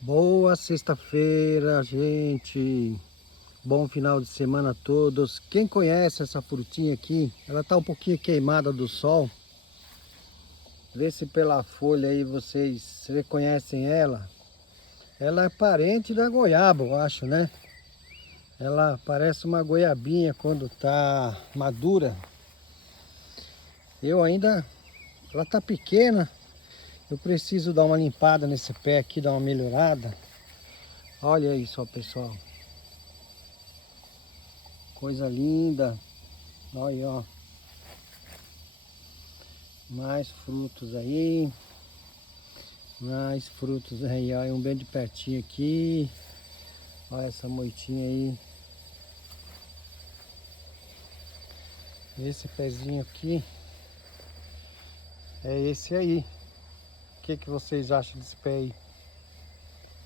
Boa sexta-feira, gente. Bom final de semana a todos. Quem conhece essa frutinha aqui, ela tá um pouquinho queimada do sol. Vê se pela folha aí vocês reconhecem ela. Ela é parente da goiaba, eu acho, né? Ela parece uma goiabinha quando tá madura. Ela tá pequena. Eu preciso dar uma limpada nesse pé aqui, dar uma melhorada. Olha aí só, pessoal. Coisa linda. Olha aí, ó. Mais frutos aí. Mais frutos aí, ó. Um bem de pertinho aqui. Olha essa moitinha aí. Esse pezinho aqui é esse aí. O que vocês acham desse pé aí?